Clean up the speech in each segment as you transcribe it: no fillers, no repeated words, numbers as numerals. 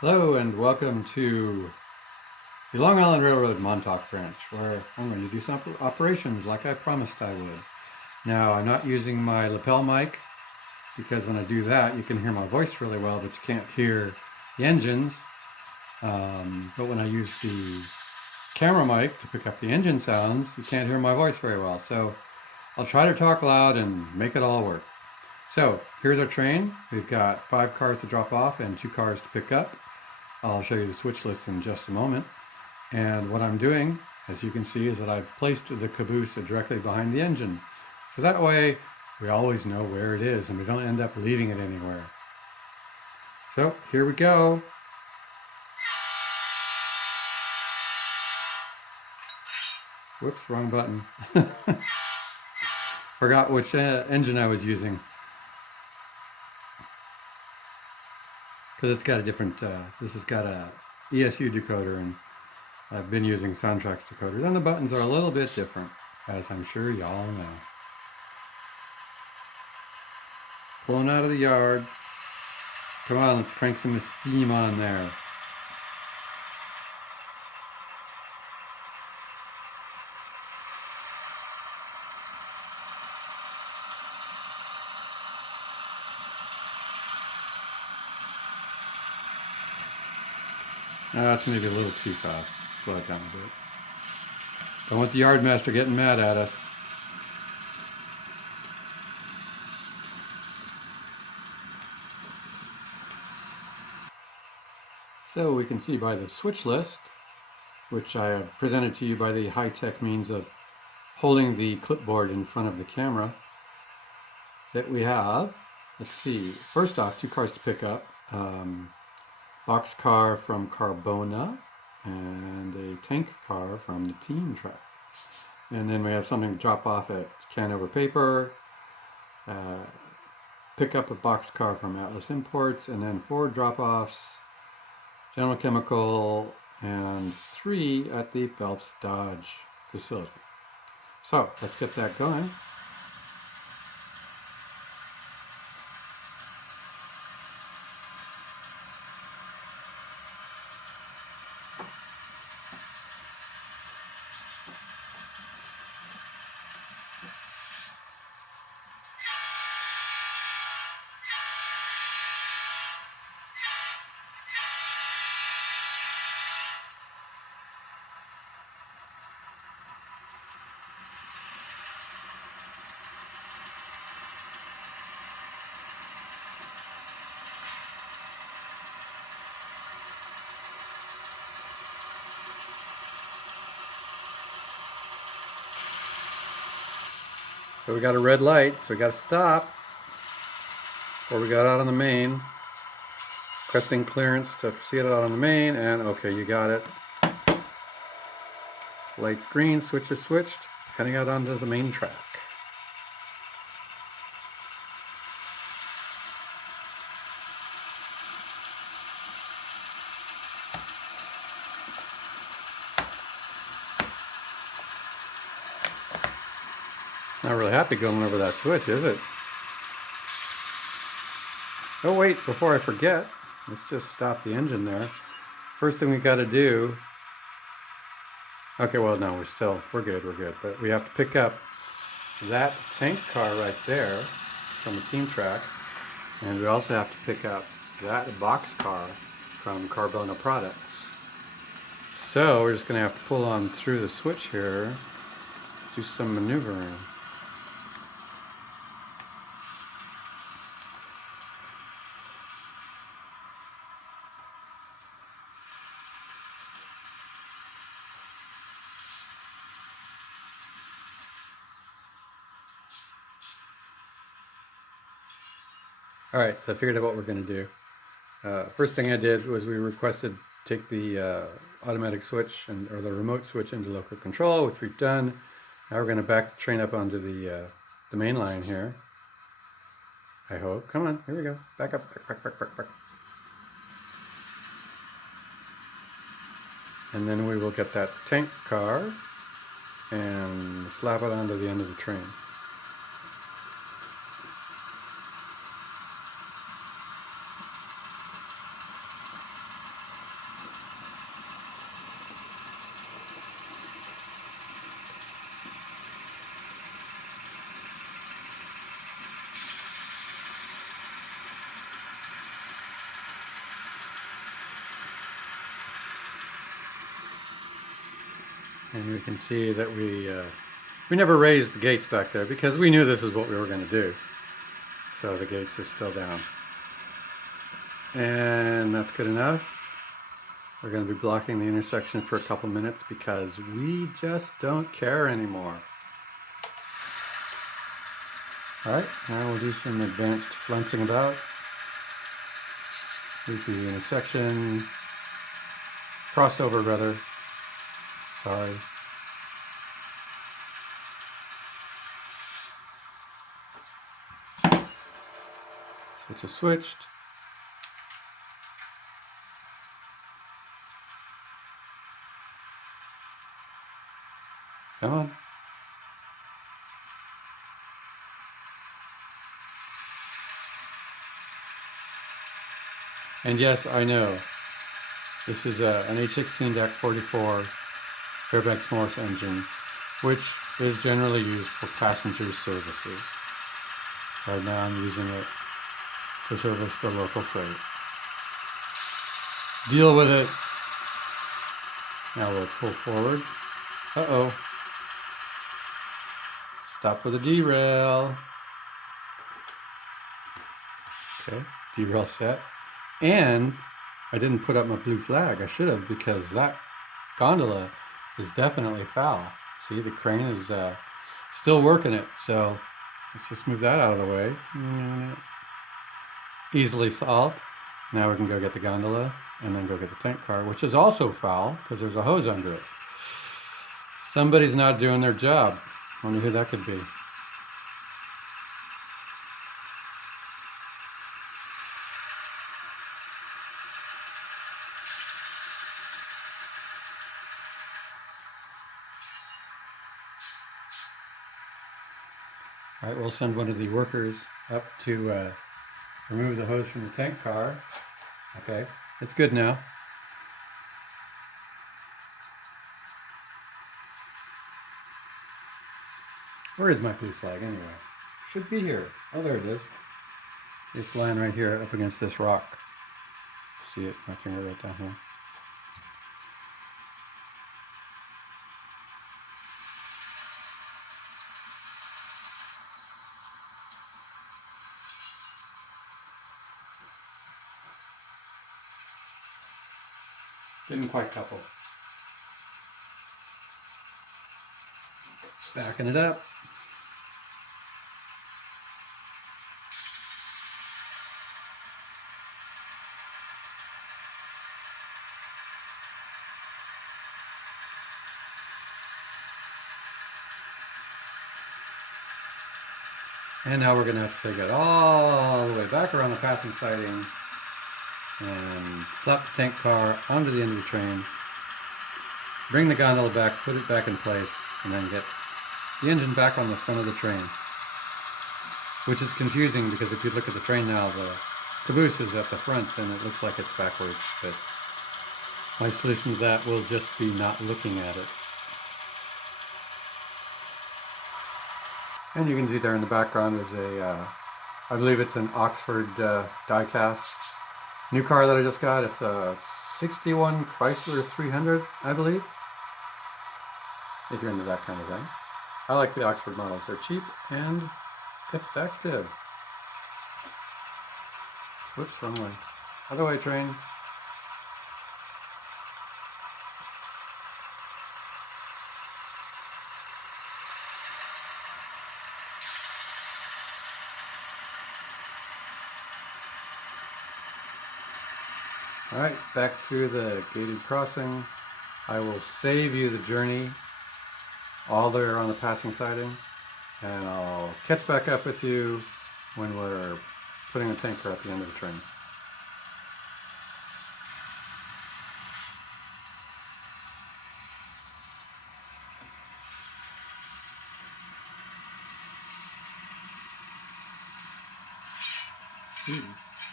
Hello and welcome to the Long Island Railroad Montauk Branch, where I'm going to do some operations like I promised I would. Now, I'm not using my lapel mic because when I do that, you can hear my voice really well, but you can't hear the engines. But when I use the camera mic to pick up the engine sounds, you can't hear my voice very well. So I'll try to talk loud and make it all work. So here's our train. We've got 5 cars to drop off and 2 cars to pick up. I'll show you the switch list in just a moment. And what I'm doing, as you can see, is that I've placed the caboose directly behind the engine. So that way we always know where it is and we don't end up leaving it anywhere. So here we go. Whoops, wrong button. Forgot which engine I was using. Because it's got a different, this has got a ESU decoder, and I've been using Soundtrack's decoders, and the buttons are a little bit different, as I'm sure y'all know. Pulling out of the yard. Come on, let's crank some steam on there. That's maybe a little too fast. Slow it down a bit. Don't want the yard master getting mad at us. So we can see by the switch list, which I have presented to you by the high-tech means of holding the clipboard in front of the camera, that we have, let's see, first off, 2 cars to pick up. Boxcar from Carbona and a tank car from the team track. And then we have something to drop off at Canover Paper, pick up a boxcar from Atlas Imports, and then 4 drop-offs, General Chemical, and 3 at the Phelps Dodge facility. So let's get that going. So we got a red light, so we got to stop before we got out on the main. Requesting clearance to proceed out on the main, and okay, you got it. Light's green, switch is switched, heading out onto the main track. Not really happy going over that switch, is it? Oh wait, before I forget, let's just stop the engine there. First thing we got to do, okay, well no, we're good, but we have to pick up that tank car right there from the team track, and we also have to pick up that box car from Carbona Products. So we're just going to have to pull on through the switch here, do some maneuvering. All right, so I figured out what we're going to do. First thing I did was we requested take the automatic switch or the remote switch into local control, which we've done. Now we're going to back the train up onto the main line here. I hope. Come on, here we go. Back up, back. And then we will get that tank car and slap it onto the end of the train. And we can see that we never raised the gates back there because we knew this is what we were going to do. So the gates are still down. And that's good enough. We're going to be blocking the intersection for a couple minutes because we just don't care anymore. Alright, now we'll do some advanced flouncing about. Move through the intersection. Crossover rather. Sorry. Switch is switched. Come on. And yes, I know, this is an H16-44 Fairbanks Morse engine, which is generally used for passenger services. Right now I'm using it to service the local freight. Deal with it. Now we'll pull forward. Uh-oh. Stop for the derail. Okay, derail set. And I didn't put up my blue flag. I should have, because that gondola is definitely foul. See, the crane is still working it. So let's just move that out of the way. Easily solved. Now we can go get the gondola and then go get the tank car, which is also foul because there's a hose under it. Somebody's not doing their job. Wonder who that could be. All right, we'll send one of the workers up to remove the hose from the tank car. Okay, it's good now. Where is my blue flag anyway? Should be here. Oh, there it is. It's lying right here up against this rock. See it? My finger right down here. Didn't quite couple. Backing it up. And now we're going to have to take it all the way back around the passing siding and slap the tank car onto the end of the train, bring the gondola back, put it back in place, and then get the engine back on the front of the train. Which is confusing because if you look at the train now, the caboose is at the front and it looks like it's backwards, but my solution to that will just be not looking at it. And you can see there in the background is a, I believe it's an Oxford die-cast. New car that I just got. It's a 61 Chrysler 300, I believe. If you're into that kind of thing. I like the Oxford models. They're cheap and effective. Whoops, wrong way. Other way, train. Alright, back through the gated crossing. I will save you the journey all there on the passing siding, and I'll catch back up with you when we're putting the tanker at the end of the train.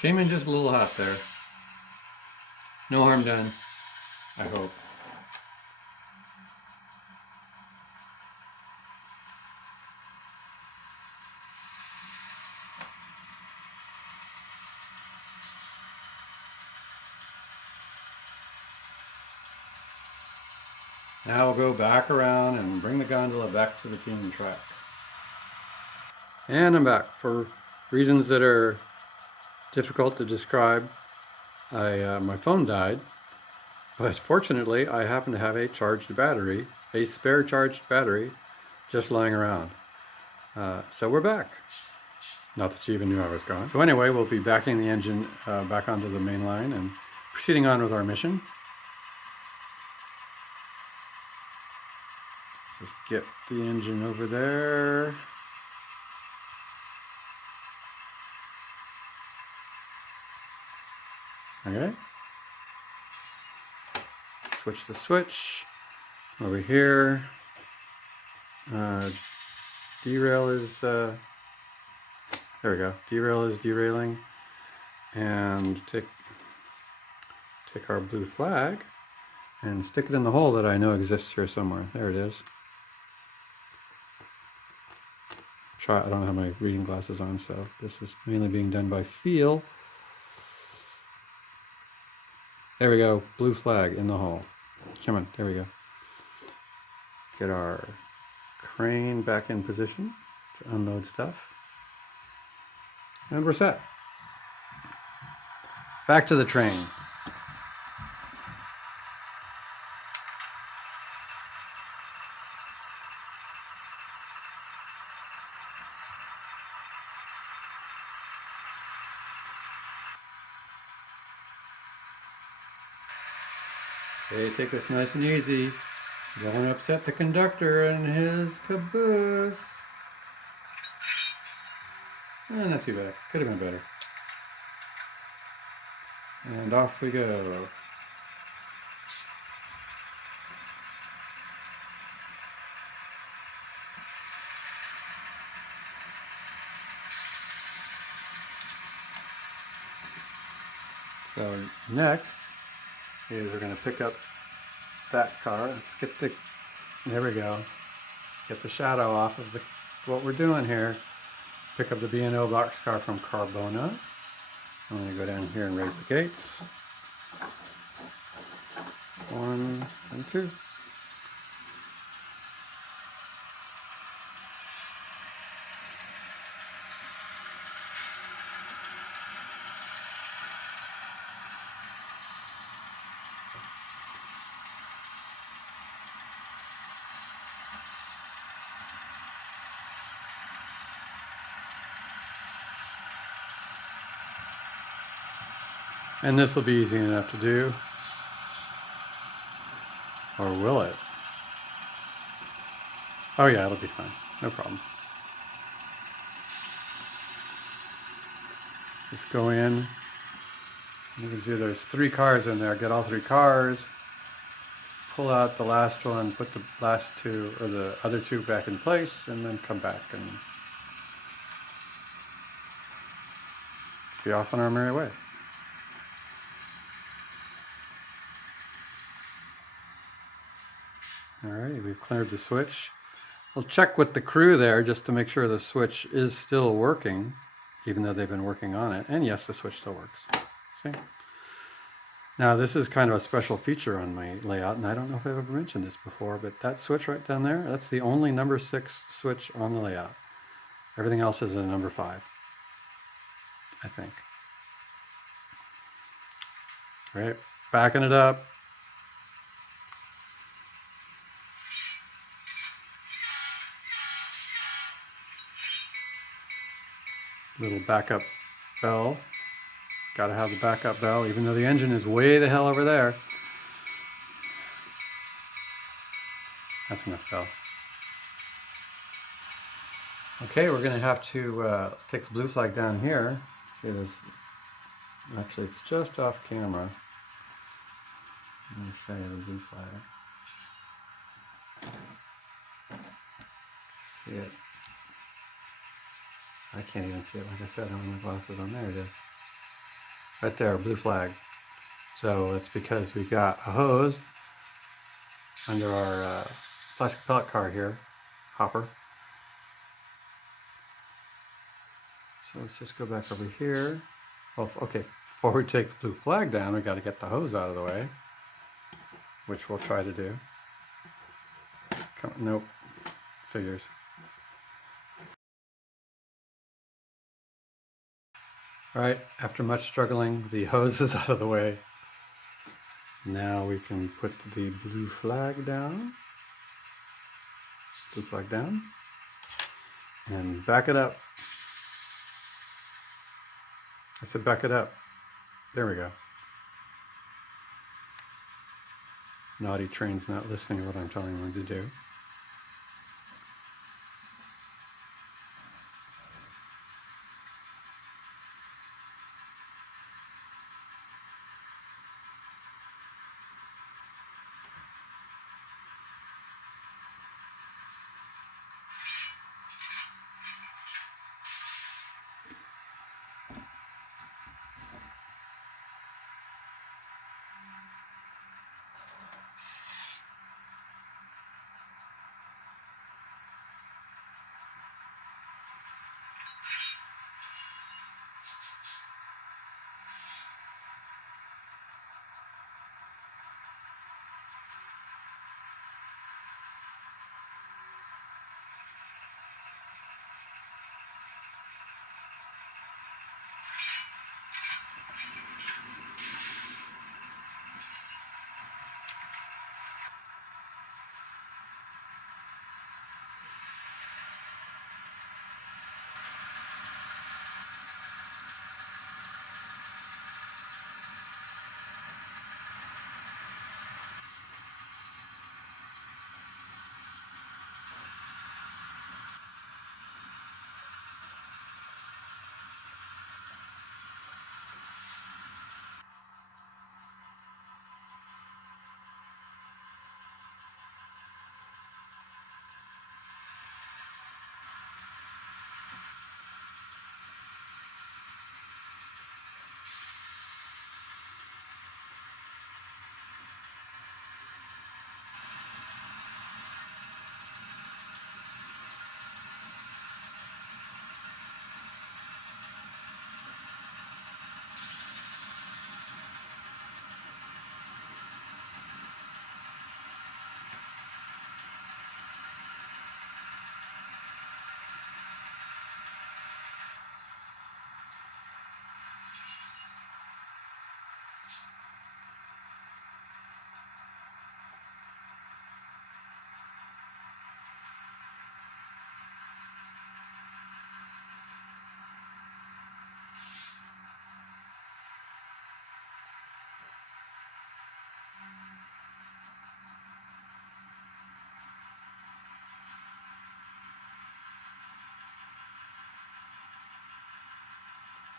Came in just a little hot there. No harm done, I hope. Now we'll go back around and bring the gondola back to the team track. And I'm back. For reasons that are difficult to describe, my phone died, but fortunately I happen to have a charged battery, a spare charged battery, just lying around. So we're back. Not that you even knew I was gone. So anyway, we'll be backing the engine back onto the main line and proceeding on with our mission. Just get the engine over there. Okay. Switch the switch. Over here. Derail is, there we go. Derail is derailing. And take our blue flag and stick it in the hole that I know exists here somewhere. There it is. I don't have my reading glasses on, so this is mainly being done by feel. There we go, blue flag in the hole. Come on, there we go. Get our crane back in position to unload stuff. And we're set. Back to the train. Okay, take this nice and easy. Don't upset the conductor and his caboose. Not too bad. Could have been better. And off we go. So next is we're going to pick up that car. Let's get the, there we go. Get the shadow off of what we're doing here. Pick up the B&O boxcar from Carbona. I'm going to go down here and raise the gates. 1 and 2. And this will be easy enough to do. Or will it? Oh yeah, it'll be fine. No problem. Just go in. You can see there's 3 cars in there. Get all 3 cars. Pull out the last one, put the last 2 or the other 2 back in place, and then come back and be off on our merry way. Alright, we've cleared the switch. We'll check with the crew there just to make sure the switch is still working, even though they've been working on it. And yes, the switch still works. See? Now this is kind of a special feature on my layout, and I don't know if I've ever mentioned this before, but that switch right down there, that's the only number 6 switch on the layout. Everything else is a number 5, I think. All right, backing it up. Little backup bell. Got to have the backup bell, even though the engine is way the hell over there. That's enough bell. Okay, we're going to have to take the blue flag down here. See this? Actually, it's just off camera. Let me show you the blue flag. See it? I can't even see it. Like I said, I don't have my glasses on. There it is. Right there, blue flag. So it's because we've got a hose under our plastic pellet car here, hopper. So let's just go back over here. Well, okay, before we take the blue flag down, we got to get the hose out of the way, which we'll try to do. Nope. Figures. All right, after much struggling, the hose is out of the way. Now we can put the blue flag down. Blue flag down. And back it up. I said back it up. There we go. Naughty train's not listening to what I'm telling them to do.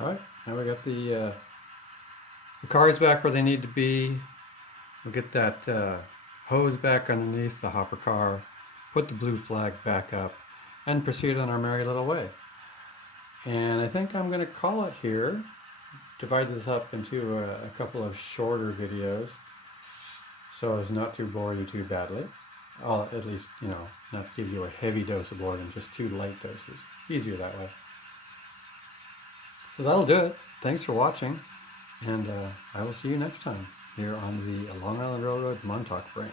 All right, now we got the cars back where they need to be. We'll get that hose back underneath the hopper car, put the blue flag back up, and proceed on our merry little way. And I think I'm going to call it here. Divide this up into a couple of shorter videos so as not to bore you too badly. I'll at least, not give you a heavy dose of boredom, just 2 light doses. Easier that way. So that'll do it. Thanks for watching, and I will see you next time here on the Long Island Railroad Montauk Branch.